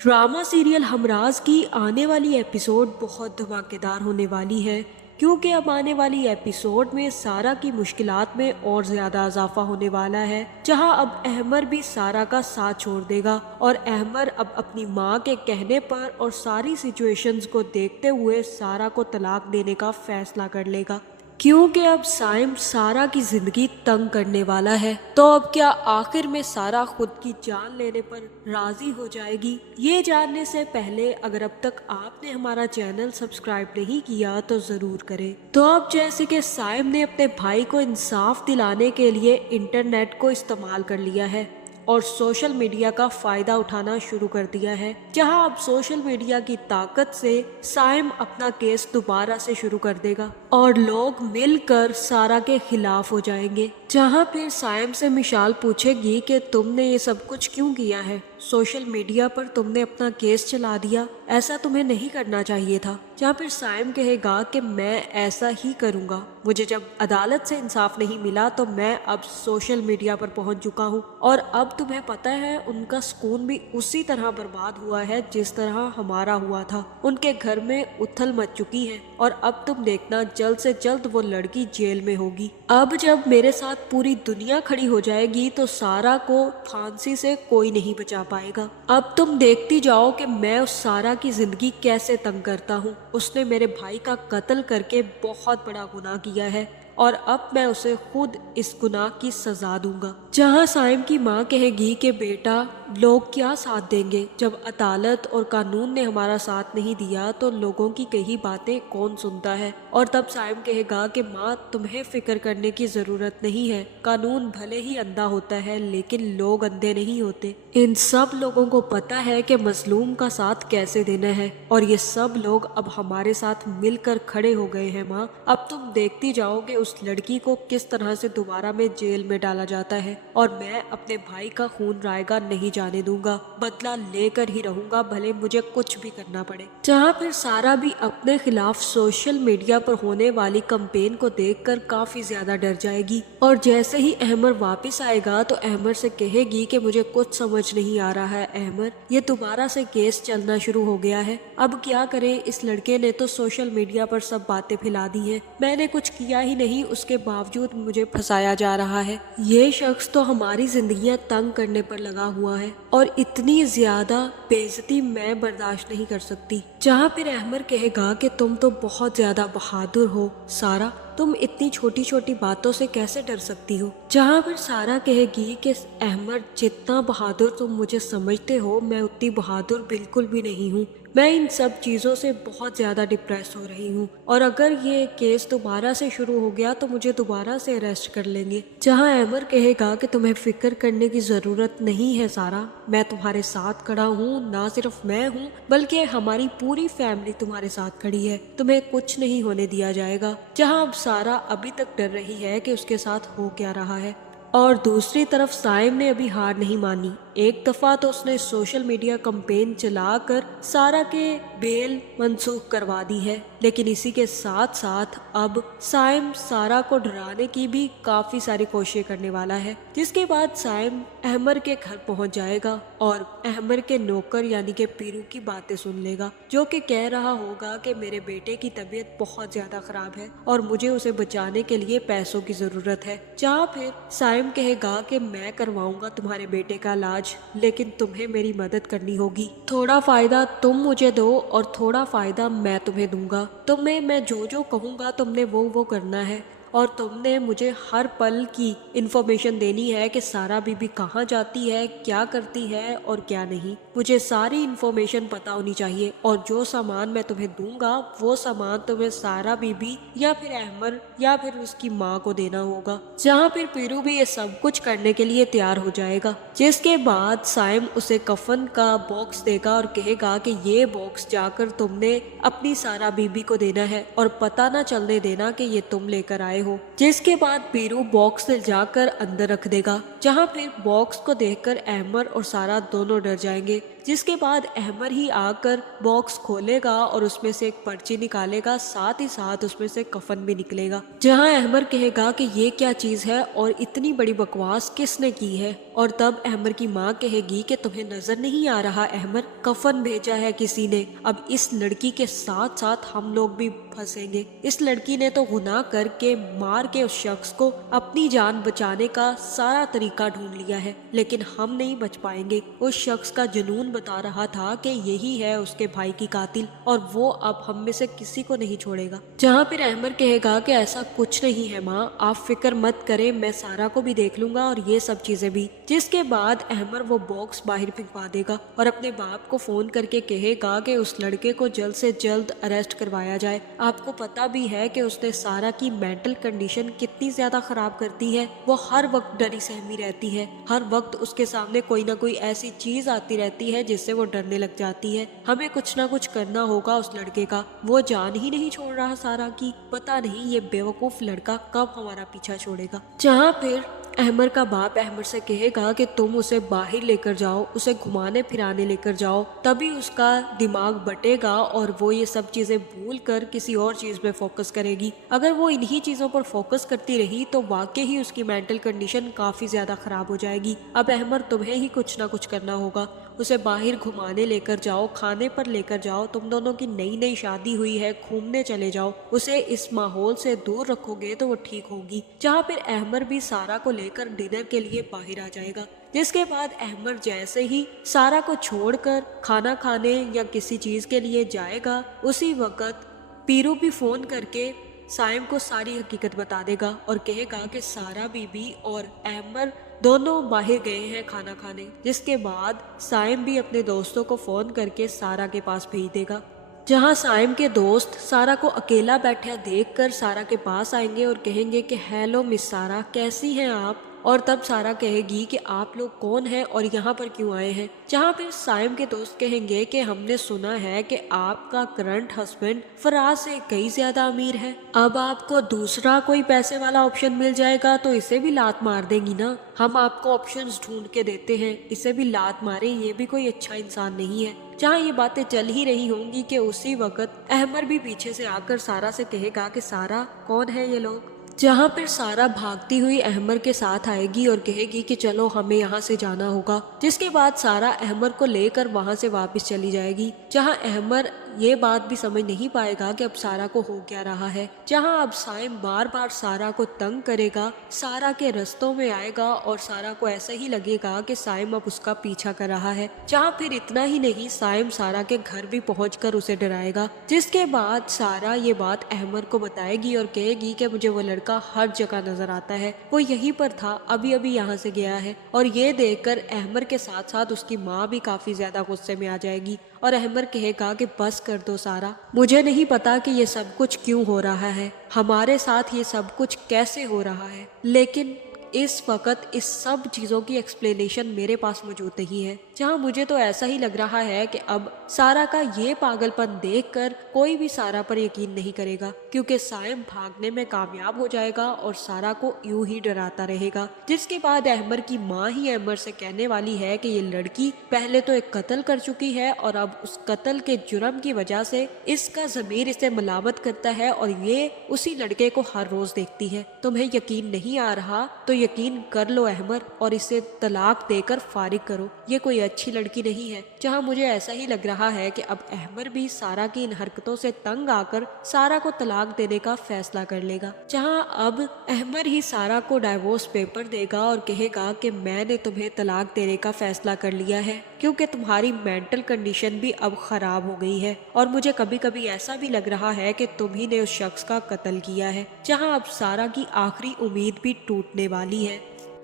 Drama serial Humraaz की आने वाली एपिसोड बहुत धमाकेदार होने वाली है, क्योंकि अब आने वाली एपिसोड में सारा की मुश्किलात में और ज्यादा इजाफा होने वाला है। जहां अब अहमर भी सारा का साथ छोड़ देगा और अहमर अब अपनी मां के कहने पर और सारी सिचुएशंस को देखते हुए सारा को तलाक देने का फैसला कर लेगा, क्योंकि अब साइम सारा की जिंदगी तंग करने वाला है। तो अब क्या आखिर में सारा खुद की जान लेने पर राजी हो जाएगी? ये जानने से पहले अगर अब तक आपने हमारा चैनल सब्सक्राइब नहीं किया तो जरूर करें। तो अब जैसे कि साइम ने अपने भाई को इंसाफ दिलाने के लिए इंटरनेट को इस्तेमाल कर लिया है और सोशल मीडिया का फायदा उठाना शुरू कर दिया है, जहां अब सोशल मीडिया की ताकत से साइम अपना केस दोबारा से शुरू कर देगा और लोग मिलकर सारा के खिलाफ हो जाएंगे। जहां फिर साइम से मिशाल पूछेगी कि तुमने ये सब कुछ क्यों किया है, सोशल मीडिया पर तुमने अपना केस चला दिया, ऐसा तुम्हें नहीं करना चाहिए था। जहाँ फिर साइम कहेगा कि मैं ऐसा ही करूँगा, मुझे जब अदालत से इंसाफ नहीं मिला तो मैं अब सोशल मीडिया पर पहुंच चुका हूँ और अब तुम्हें पता है उनका सुकून भी उसी तरह बर्बाद हुआ है जिस तरह हमारा हुआ था। उनके घर में उथल मच चुकी है और अब तुम देखना जल्द से जल्द वो लड़की जेल में होगी। अब जब मेरे साथ पूरी दुनिया खड़ी हो जाएगी तो सारा को फांसी से कोई नहीं बचा पाएगा। अब तुम देखती जाओ कि मैं उस सारा की जिंदगी कैसे तंग करता हूँ। उसने मेरे भाई का कत्ल करके बहुत बड़ा गुनाह किया है और अब मैं उसे खुद इस गुनाह की सजा दूंगा। जहां साइम की मां कहेगी कि बेटा लोग क्या साथ देंगे, जब अदालत और कानून ने हमारा साथ नहीं दिया तो लोगों की कही बातें कौन सुनता है। और तब साइम कहेगा कि मां तुम्हें फिक्र करने की जरूरत नहीं है, कानून भले ही अंधा होता है लेकिन लोग अंधे नहीं होते। इन सब लोगों को पता है कि मजलूम का साथ कैसे देना है और ये सब लोग अब हमारे साथ मिलकर खड़े हो गए हैं। माँ अब तुम देखती जाओगे उस लड़की को किस तरह से दोबारा में जेल में डाला जाता है और मैं अपने भाई का खून रायगा नहीं जाने दूंगा, बदला लेकर ही रहूंगा भले मुझे कुछ भी करना पड़े। जहाँ फिर सारा भी अपने खिलाफ सोशल मीडिया पर होने वाली कंपेन को देखकर काफी ज्यादा डर जाएगी और जैसे ही अहमर वापस आएगा तो अहमर से कहेगी कि मुझे कुछ समझ नहीं आ रहा है अहमर, ये दोबारा से केस चलना शुरू हो गया है, अब क्या करें? इस लड़के ने तो सोशल मीडिया पर सब बातें फैला दी हैं, मैंने कुछ किया ही नहीं, उसके बावजूद मुझे फंसाया जा रहा है। ये शख्स तो हमारी जिंदगियां तंग करने पर लगा हुआ है और इतनी ज्यादा बेइज्जती मैं बर्दाश्त नहीं कर सकती। जहाँ फिर अहमर कहेगा कि तुम तो बहुत ज्यादा बहादुर हो सारा, तुम इतनी छोटी छोटी बातों से कैसे डर सकती हो। जहाँ पर सारा कहेगी कि अहमर जितना बहादुर तुम मुझे समझते हो मैं उतनी बहादुर बिल्कुल भी नहीं हूँ, मैं इन सब चीज़ों से बहुत ज़्यादा डिप्रेस हो रही हूँ और अगर ये केस दोबारा से शुरू हो गया तो मुझे दोबारा से अरेस्ट कर लेंगे। जहाँ अहमर कहेगा कि तुम्हें फिक्र करने की ज़रूरत नहीं है सारा, मैं तुम्हारे साथ खड़ा हूँ, ना सिर्फ मैं हूँ बल्कि हमारी पूरी फैमिली तुम्हारे साथ खड़ी है, तुम्हें कुछ नहीं होने दिया जाएगा। जहाँ अब सारा अभी तक डर रही है कि उसके साथ हो क्या रहा है और दूसरी तरफ साइम ने अभी हार नहीं मानी। एक दफा तो उसने सोशल मीडिया कैंपेन चलाकर सारा के बेल मंसूख करवा दी है, लेकिन इसी के साथ साथ अब साइम सारा को डराने की भी काफी सारी कोशिशें करने वाला है। जिसके बाद साइम अहमर के घर पहुंच जाएगा और अहमर के नौकर यानी कि पीरू की बातें सुन लेगा, जो कि कह रहा होगा कि मेरे बेटे की तबीयत बहुत ज्यादा खराब है और मुझे उसे बचाने के लिए पैसों की जरूरत है। जहाँ फिर साइम कहेगा कि मैं करवाऊंगा तुम्हारे बेटे का इलाज, लेकिन तुम्हें मेरी मदद करनी होगी, थोड़ा फायदा तुम मुझे दो और थोड़ा फायदा मैं तुम्हें दूंगा, तुम्हें मैं जो जो कहूँगा तुमने वो करना है और तुमने मुझे हर पल की इन्फॉर्मेशन देनी है कि सारा बीबी कहाँ जाती है, क्या करती है और क्या नहीं, मुझे सारी इन्फॉर्मेशन पता होनी चाहिए और जो सामान मैं तुम्हें दूंगा वो सामान तुम्हें सारा बीबी या फिर अहमर या फिर उसकी माँ को देना होगा। जहाँ फिर पीरू भी ये सब कुछ करने के लिए तैयार हो जाएगा, जिसके बाद साइम उसे कफन का बॉक्स देगा और कहेगा कि ये बॉक्स जाकर तुमने अपनी सारा बीबी को देना है और पता ना चलने देना कि ये तुम लेकर आए हो। जिसके बाद पीरू बॉक्स से जाकर अंदर रख देगा, जहाँ फिर बॉक्स को देखकर अहमर और सारा दोनों डर जाएंगे। जिसके बाद अहमर ही आकर बॉक्स खोलेगा और उसमें से एक पर्ची निकालेगा, साथ ही साथ उसमें से कफन भी निकलेगा। जहां अहमर कहेगा कि ये क्या चीज है और इतनी बड़ी बकवास किसने की है। और तब अहमर की माँ कहेगी कि तुम्हें नजर नहीं आ रहा अहमर, कफन भेजा है किसी ने, अब इस लड़की के साथ साथ हम लोग भी फंसेंगे। इस लड़की ने तो गुनाह करके मार के उस शख्स को अपनी जान बचाने का सारा तरीका ढूंढ लिया है, लेकिन हम नहीं बच पाएंगे। उस शख्स का जुनून बता रहा था कि यही है उसके भाई की कातिल और वो अब हम में से किसी को नहीं छोड़ेगा। जहाँ फिर अहमर कहेगा कि ऐसा कुछ नहीं है माँ, आप फिक्र मत करें, मैं सारा को भी देख लूंगा और ये सब चीजें भी। जिसके बाद अहमर वो बॉक्स बाहर फेंकवा देगा और अपने बाप को फोन करके कहेगा कि उस लड़के को जल्द से जल्द अरेस्ट करवाया जाए। आपको पता भी है कि उसने सारा की मेंटल कंडीशन कितनी ज्यादा खराब करती है, वो हर वक्त डरी सहमी रहती है, हर वक्त उसके सामने कोई ना कोई ऐसी चीज आती रहती है जिससे वो डरने लग जाती है। हमें कुछ ना कुछ करना होगा उस लड़के का, वो जान ही नहीं छोड़ रहा सारा की, पता नहीं ये बेवकूफ लड़का कब हमारा पीछा छोड़ेगा। जहाँ फिर अहमर का बाप अहमर से कहेगा कि तुम उसे बाहर लेकर जाओ, उसे घुमाने फिराने लेकर जाओ, तभी उसका दिमाग बटेगा और वो ये सब चीजें भूल कर किसी और चीज में फोकस करेगी। अगर वो इन्हीं चीजों पर फोकस करती रही तो वाकई ही उसकी मेंटल कंडीशन काफी ज्यादा खराब हो जाएगी। अब अहमर तुम्हें ही कुछ ना कुछ करना होगा, उसे बाहर घुमाने लेकर जाओ, खाने पर लेकर जाओ, तुम दोनों की नई नई शादी हुई है, घूमने चले जाओ, उसे इस माहौल से दूर रखोगे तो वो ठीक होगी। जहाँ फिर अहमर भी सारा को लेकर डिनर के लिए बाहर आ जाएगा। जिसके बाद अहमर जैसे ही सारा को छोड़कर खाना खाने या किसी चीज के लिए जाएगा, उसी वक्त पीरू भी फोन करके साइम को सारी हकीकत बता देगा और कहेगा कि सारा बीबी और अहमर दोनों बाहर गए हैं खाना खाने। जिसके बाद साइम भी अपने दोस्तों को फोन करके सारा के पास भेज देगा। जहां साइम के दोस्त सारा को अकेला बैठा देखकर सारा के पास आएंगे और कहेंगे कि हेलो मिस सारा, कैसी हैं आप। और तब सारा कहेगी कि आप लोग कौन हैं और यहाँ पर क्यों आए हैं। जहाँ फिर साइम के दोस्त कहेंगे कि हमने सुना है कि आपका करंट हस्बैंड फराज से कई ज्यादा अमीर है, अब आपको दूसरा कोई पैसे वाला ऑप्शन मिल जाएगा तो इसे भी लात मार देंगी ना। हम आपको ऑप्शंस ढूंढ के देते हैं, इसे भी लात मारे, ये भी कोई अच्छा इंसान नहीं है। जहाँ ये बातें चल ही रही होंगी कि उसी वक्त अहमर भी पीछे से आकर सारा से कहेगा कि सारा कौन है ये लोग। जहाँ पर सारा भागती हुई अहमर के साथ आएगी और कहेगी कि चलो हमें यहाँ से जाना होगा। जिसके बाद सारा अहमर को लेकर वहाँ से वापस चली जाएगी। जहाँ अहमर ये बात भी समझ नहीं पाएगा कि अब सारा को हो क्या रहा है। जहाँ अब साइम बार बार सारा को तंग करेगा, सारा के रस्तों में आएगा और सारा को ऐसा ही लगेगा कि साइम अब उसका पीछा कर रहा है। जहाँ फिर इतना ही नहीं, साइम सारा के घर भी पहुंचकर उसे डराएगा। जिसके बाद सारा ये बात अहमर को बताएगी और कहेगी कि मुझे वो लड़का हर जगह नजर आता है, वो यहीं पर था, अभी अभी यहाँ से गया है। और ये देखकर अहमर के साथ साथ उसकी माँ भी काफी ज्यादा गुस्से में आ जाएगी और अहमर कहेगा कि बस कर दो सारा, मुझे नहीं पता कि ये सब कुछ क्यों हो रहा है, हमारे साथ ये सब कुछ कैसे हो रहा है, लेकिन इस वक्त इस सब चीजों की एक्सप्लेनेशन मेरे पास मौजूद नहीं है। जहाँ मुझे तो ऐसा ही लग रहा है कि अब सारा का ये पागलपन देखकर कोई भी सारा पर यकीन नहीं करेगा, क्योंकि साइम भागने में कामयाब हो जाएगा और सारा को यूं ही डराता रहेगा। जिसके बाद अहमर की माँ ही अहमर से कहने वाली है कि ये लड़की पहले तो एक कत्ल कर चुकी है और अब उस कत्ल के जुर्म की वजह से इसका ज़मीर इसे मलामत करता है और ये उसी लड़के को हर रोज देखती है। तुम्हें यकीन नहीं आ रहा तो यकीन कर लो अहमर और इसे तलाक देकर फारिग करो, ये कोई अच्छी लड़की नहीं है। जहाँ मुझे ऐसा ही लग रहा है कि अब अहमर भी सारा की इन हरकतों से तंग आकर सारा को तलाक देने का फैसला कर लेगा। जहाँ अब अहमर ही सारा को डाइवोर्स पेपर देगा और कहेगा कि मैंने तुम्हें तलाक देने का फैसला कर लिया है क्योंकि तुम्हारी मेंटल कंडीशन भी अब खराब हो गई है और मुझे कभी कभी ऐसा भी लग रहा है कि तुम ही ने उस शख्स का कत्ल किया है। जहाँ अब सारा की आखिरी उम्मीद भी टूटने वाली है।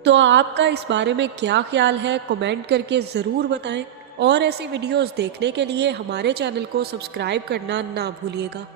तो आपका इस बारे में क्या ख्याल है, कमेंट करके ज़रूर बताएं और ऐसी वीडियोस देखने के लिए हमारे चैनल को सब्सक्राइब करना ना भूलिएगा।